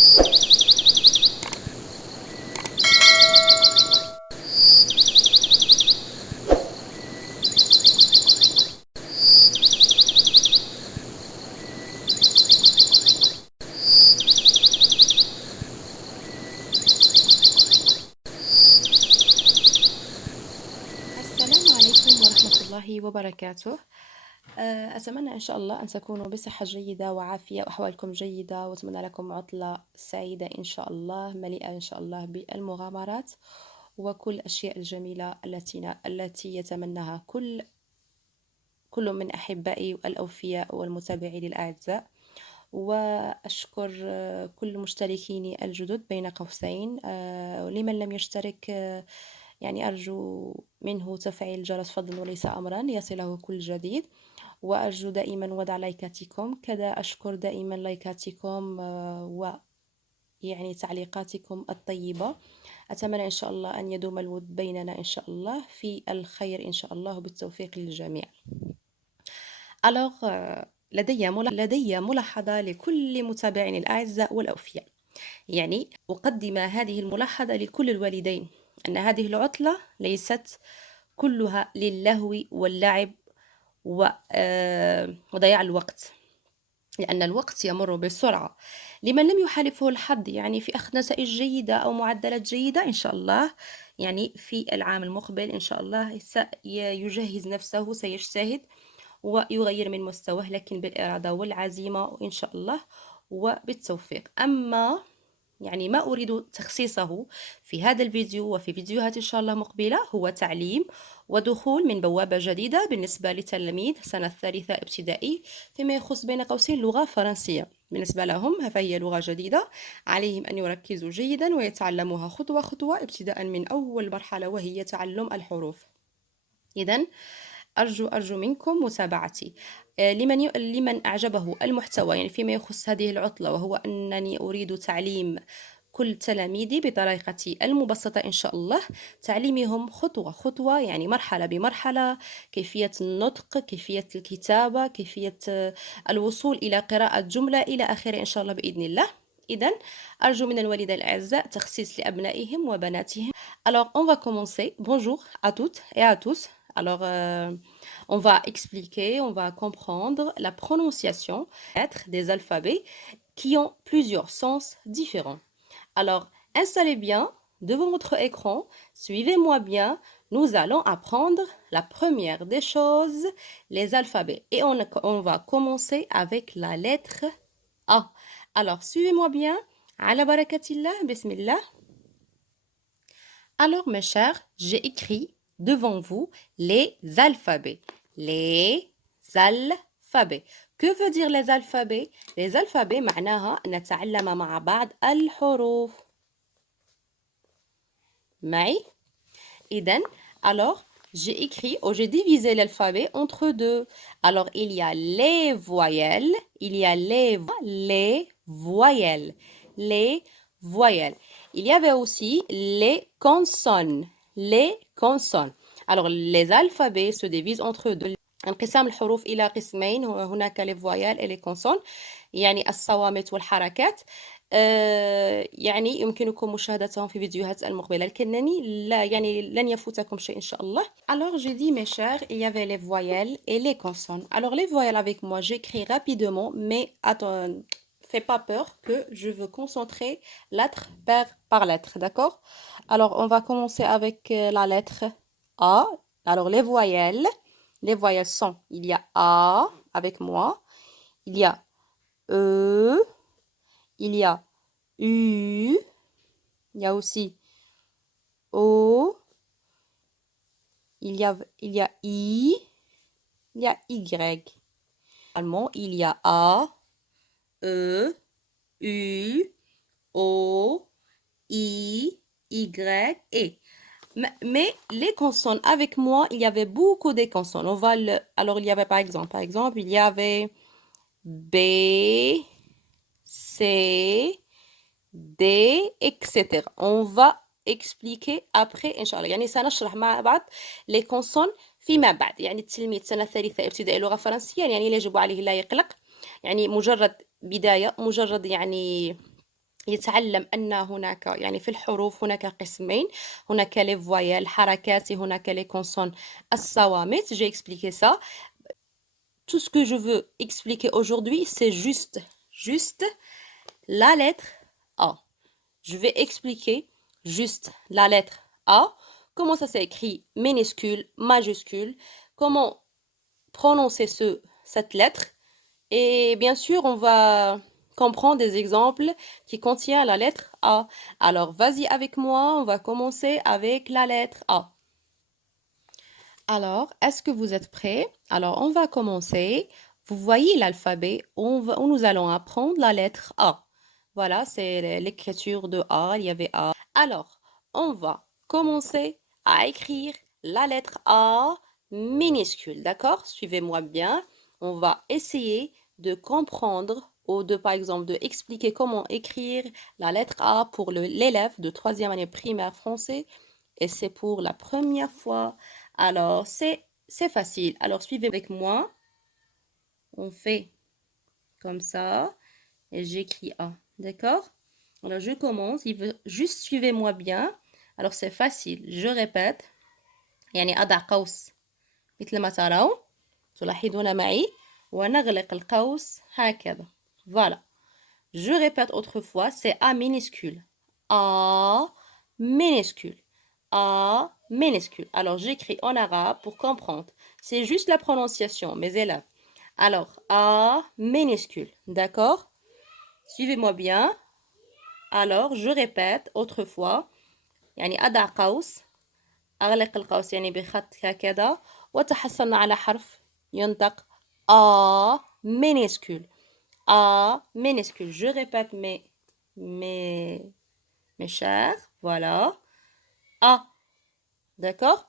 السلام عليكم ورحمة الله وبركاته. أتمنى إن شاء الله أن تكونوا بصحة جيدة وعافية وأحوالكم جيدة، وأتمنى لكم عطلة سعيدة إن شاء الله، مليئة إن شاء الله بالمغامرات وكل الأشياء الجميلة التي يتمناها كل من أحبائي الأوفياء والمتابعين الأعزاء. وأشكر كل مشتركيني الجدد بين قوسين. لمن لم يشترك يعني أرجو منه تفعيل الجرس فضلا وليس أمرا يصله كل جديد. وأرجو دائما وضع لايكاتكم، كذا أشكر دائما لايكاتكم ويعني تعليقاتكم الطيبة. أتمنى إن شاء الله أن يدوم الود بيننا إن شاء الله في الخير إن شاء الله بالتوفيق للجميع. Alors, لدي ملاحظة لكل متابعين الأعزاء والأوفياء. يعني أقدم هذه الملاحظة لكل الوالدين أن هذه العطلة ليست كلها للهو واللعب وضياع الوقت، لأن الوقت يمر بسرعة. لمن لم يحالفه الحظ يعني في أخذ نتائج جيدة أو معدلات جيدة إن شاء الله، يعني في العام المقبل إن شاء الله سيجهز نفسه، سيجتهد ويغير من مستواه، لكن بالإرادة والعزيمة وإن شاء الله وبالتوفيق. أما يعني ما أريد تخصيصه في هذا الفيديو وفي فيديوهات إن شاء الله مقبلة هو تعليم ودخول من بوابة جديدة بالنسبة لتلاميذ سنة الثالثة ابتدائي فيما يخص بين قوسين لغة فرنسية. بالنسبة لهم فهي لغة جديدة، عليهم أن يركزوا جيدا ويتعلموها خطوة خطوة ابتداء من أول مرحلة وهي تعلم الحروف. إذن أرجو منكم متابعتي. لمن أعجبه المحتوى يعني فيما يخص هذه العطلة، وهو أنني أريد تعليم كل تلاميذي بطريقتي المبسطة إن شاء الله، تعليمهم خطوة خطوة يعني مرحلة بمرحلة، كيفية النطق، كيفية الكتابة، كيفية الوصول إلى قراءة جملة إلى آخره إن شاء الله بإذن الله. إذن أرجو من الوالدين الأعزاء تخصيص لأبنائهم وبناتهم. Alors on va commencer. Bonjour à toutes et à tous. Alors, on va expliquer, on va comprendre la prononciation des alphabets qui ont plusieurs sens différents. Alors, installez bien devant votre écran, suivez-moi bien. Nous allons apprendre la première des choses, les alphabets. Et on va commencer avec la lettre A. Alors, suivez-moi bien. Ala barakatillah, bismillah. Alors, mes chers, j'ai écrit devant vous les alphabets. Les alphabets. Que veut dire les alphabets? Les alphabets معناها نتعلم مع بعض الحروف. معي؟ إذن, alors, j'ai écrit ou j'ai divisé l'alphabet entre deux. Alors, il y a les voyelles, il y a les voyelles, les voyelles. Il y avait aussi les consonnes, les consonnes. Alors, les alphabets se divisent entre deux. انقسام الحروف إلى قسمين، هناك les voyelles et les consonnes، يعني الصوامت والحركات. يعني يمكنكم مشاهدتهم في فيديوهات المقبلة، لكنني لا يعني لن يفوتكم شيء إن شاء الله. Alors j'ai dit mes chers, il y avait les voyelles et les consonnes. Alors les voyelles avec moi, j'écris rapidement, mais attends, fais pas peur que je veux concentrer lettre par lettre, d'accord? Alors on va commencer avec la lettre A. Alors les voyelles sont, il y a A avec moi, il y a E, il y a U, il y a aussi O, il y a I, il y a Y. Allemand, il y a A, E, U, O, I, Y, E. Mais les consonnes, avec moi, il y avait beaucoup de consonnes. Alors, il y avait par exemple, il y avait B, C, D, etc. On va expliquer après إن شاء الله. يعني سنشرح مع بعض les consonnes فيما بعد. يعني التلميذ سنة ثالثة ابتدائي لغة فرنسية يعني لا يجب عليه لا يقلق، يعني مجرد بداية، مجرد يعني يتعلم أن هناك يعني في الحروف هناك قسمين هناك les voyelles حركات هناك les consonnes الصوامت j'ai expliqué ça tout ce que je veux expliquer aujourd'hui c'est juste la lettre A je vais expliquer juste la lettre A comment ça s'écrit minuscule majuscule comment prononcer cette lettre et bien sûr on va comprendre des exemples qui contiennent la lettre A. Alors, vas-y avec moi, on va commencer avec la lettre A. Alors, est-ce que vous êtes prêts? Alors, on va commencer. Vous voyez l'alphabet, où nous allons apprendre la lettre A. Voilà, c'est l'écriture de A, il y avait A. Alors, on va commencer à écrire la lettre A minuscule, d'accord? Suivez-moi bien. On va essayer de comprendre ou de, par exemple, de expliquer comment écrire la lettre A pour l'élève de troisième année primaire français. Et c'est pour la première fois. Alors, c'est facile. Alors, suivez avec moi. On fait comme ça. Et j'écris A. D'accord? Alors, je commence. Il veut juste suivez-moi bien. Alors, c'est facile. Je répète. يعني أضع قوس مثل ما ترون تلاحظون معي ونغلق القوس هكذا. Voilà. Je répète autrefois, c'est A minuscule. A minuscule. A minuscule. Alors, j'écris en arabe pour comprendre. C'est juste la prononciation, mes élèves. Alors, A minuscule. D'accord? Suivez-moi bien. Alors, je répète autrefois. يعني أضع قوس أغلق القوس يعني بخط هكذا وتحصلنا على حرف ينطق A minuscule. A minuscule. Je répète mes chers. Voilà. A. D'accord?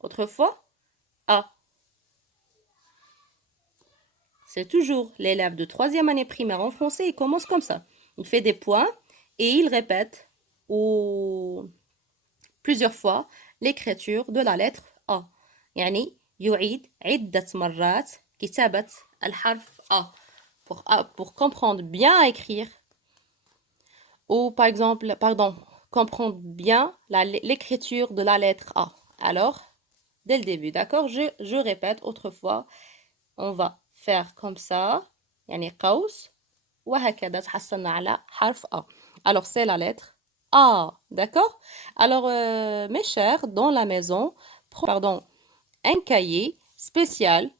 Autrefois, A. C'est toujours l'élève de troisième année primaire en français. Il commence comme ça. Il fait des points et il répète ou plusieurs fois l'écriture de la lettre A. يعني يعيد عدة مرات كتابة الحرف A. Pour comprendre bien à écrire ou par exemple, pardon, comprendre bien l'écriture de la lettre A. Alors, dès le début, d'accord? Je répète autrefois, on va faire comme ça, يعني قوس وهكذا تحصلنا على حرف A. Alors, c'est la lettre A, d'accord? Alors, mes chers, dans la maison, pardon, un cahier spécial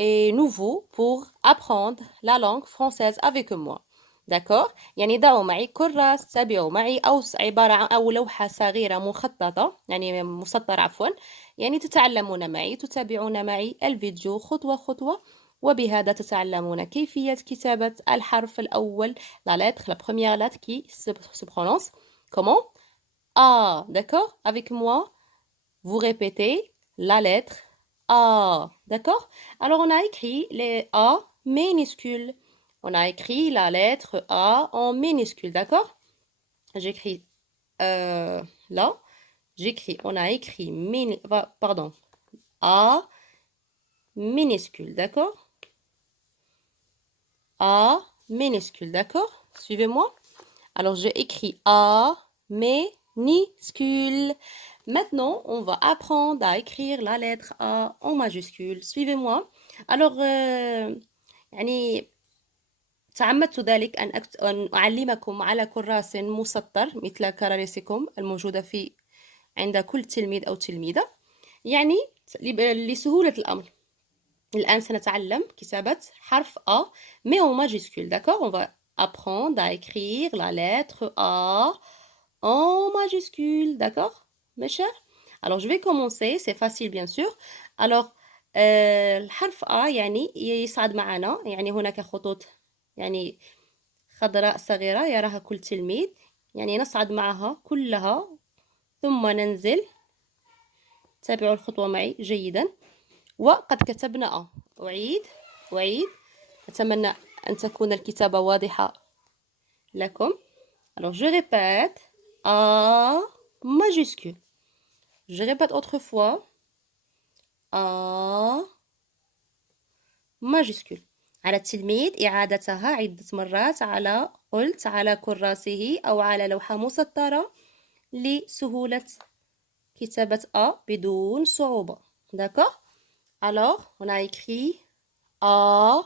et nouveau pour apprendre la langue française avec moi. d'accord يعني ضعوا معي كراس تابعوا معي أو عبارة عن أو لوحة صغيرة مخططة يعني مسطرة عفوا يعني تتعلمون معي تتابعون معي الفيديو خطوة خطوة وبهذا تتعلمون كيفية كتابة الحرف الأول la lettre la première lettre qui se prononce comment A d'accord avec moi vous répétez la lettre A. D'accord? Alors, on a écrit les A minuscules. On a écrit la lettre A en minuscule. D'accord? J'écris là. On a écrit pardon, A minuscule. D'accord? A minuscule. D'accord? Suivez-moi. Alors, j'ai écrit A minuscule. Maintenant, on va apprendre à écrire la lettre A en majuscule. Suivez-moi. Alors, يعني تعمدت ذلك أن أعلمكم على كراس مسطر مثل كراريسكم الموجودة عند كل تلميذ أو تلميذة. يعني لسهولة الأمر. الآن سنتعلم كتابة حرف A mais en majuscule. D'accord? On va apprendre à écrire la lettre A en majuscule. D'accord? mes chers. Alors, je vais commencer. C'est facile, bien sûr. Alors, الحرف A يعني يصعد معنا يعني هناك خطوط يعني خضراء صغيرة يراها كل تلميذ يعني نصعد معها كلها ثم ننزل تابعوا الخطوة معي جيدا وقد كتبنا A أعيد أتمنى أن تكون الكتابة واضحة لكم. Alors, je répète A majuscule. Je répète autrefois A majuscule. على التلميذ إعادتها عدة مرات على قلت على كراسه أو على لوحة مسطرة لسهولة كتابة A بدون صعوبة. D'accord? Alors, on a écrit A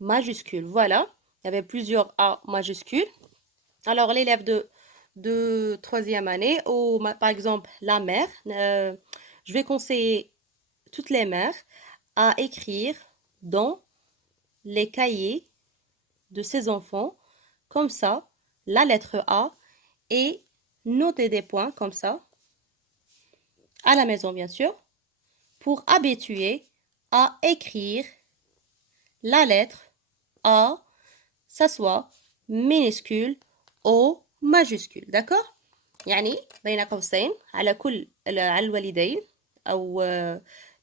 majuscule. Voilà, il y avait plusieurs A majuscules. Alors, l'élève de troisième année, ou par exemple la mère, je vais conseiller toutes les mères à écrire dans les cahiers de ses enfants, comme ça, la lettre A, et noter des points comme ça, à la maison bien sûr, pour habituer à écrire la lettre A, ça soit minuscule ou majuscule. d'accord يعني بين قوسين على على الوالدين أو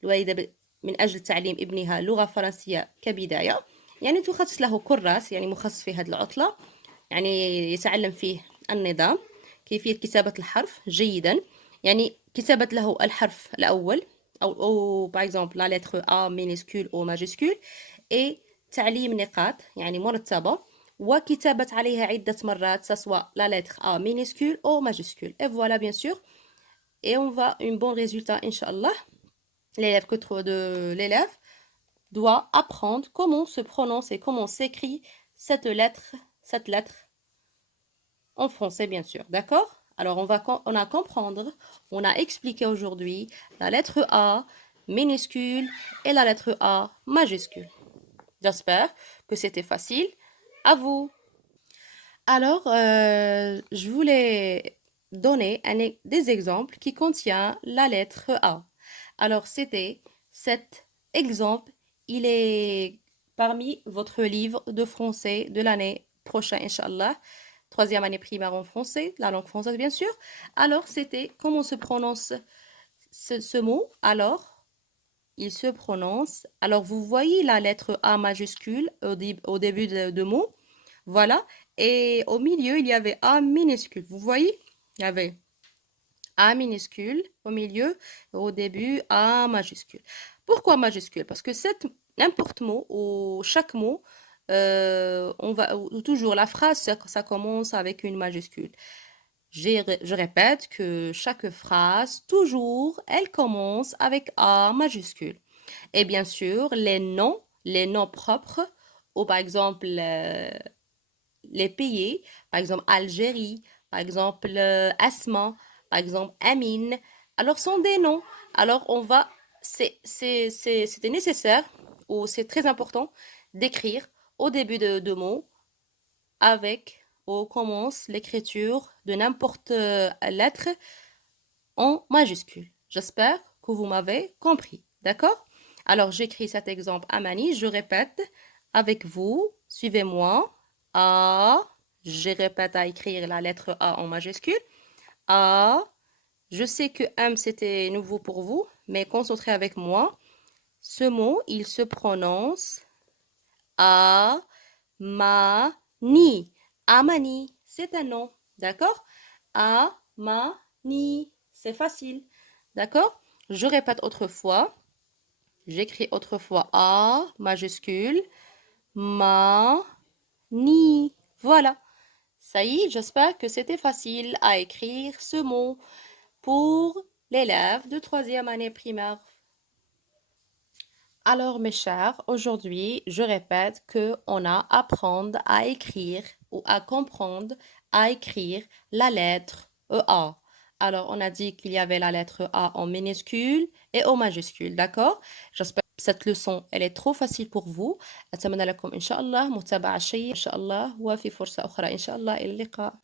الوالدة من أجل تعليم ابنها لغة فرنسية كبداية، يعني تخصص له كراس، يعني مخصص في هذه العطلة، يعني يتعلم فيه النظام، كيفية كتابة الحرف جيدا، يعني كتابة له الحرف الأول أو par exemple la lettre A minuscule ou majuscule، et تعليم نقاط يعني مرتبة، وكتابة عليها عدة مرات سواء la lettre A minuscule ou majuscule. Et voilà bien sûr, et on va un bon résultat Inch'Allah. L'élève que trop de l'élève doit apprendre comment se prononce et comment s'écrit cette lettre en français bien sûr, d'accord? Alors on a comprendre, on a expliqué aujourd'hui la lettre A minuscule et la lettre A majuscule. J'espère que c'était facile. À vous. Alors, je voulais donner des exemples qui contiennent la lettre A. Alors, c'était cet exemple. Il est parmi votre livre de français de l'année prochaine, Inch'Allah. Troisième année primaire en français, la langue française, bien sûr. Alors, c'était comment se prononce ce mot. Alors, il se prononce. Alors, vous voyez la lettre A majuscule au début de mot. Voilà. Et au milieu, il y avait A minuscule. Vous voyez? Il y avait A minuscule au milieu, au début, A majuscule. Pourquoi majuscule? Parce que n'importe mot ou chaque mot, ou toujours la phrase, ça commence avec une majuscule. Je répète que chaque phrase, toujours, elle commence avec A majuscule. Et bien sûr, les noms propres, ou par exemple les pays, par exemple Algérie, par exemple Asma, par exemple Amine, alors sont des noms. Alors c'était nécessaire ou c'est très important d'écrire au début de mots avec ou commence l'écriture de n'importe lettre en majuscule. J'espère que vous m'avez compris. D'accord? Alors, j'écris cet exemple à Mani. Je répète avec vous. Suivez-moi. A. Je répète à écrire la lettre A en majuscule. A. Je sais que M, c'était nouveau pour vous, mais concentrez avec moi. Ce mot, il se prononce A. Ma. Ni. Amani. C'est un nom. D'accord? A. Ma. Ni. C'est facile. D'accord? Je répète autrefois. J'écris autrefois A majuscule, ma, ni. Voilà. Ça y est, j'espère que c'était facile à écrire ce mot pour l'élève de troisième année primaire. Alors, mes chers, aujourd'hui, je répète que on a à apprendre à écrire ou à comprendre à écrire la lettre EA. Alors, on a dit qu'il y avait la lettre A en minuscule et en majuscule, d'accord? J'espère que cette leçon, elle est trop facile pour vous. أتمنى لكم إن شاء الله متابعة شيقة إن شاء الله وفي فرصة أخرى إن شاء الله إلى اللقاء.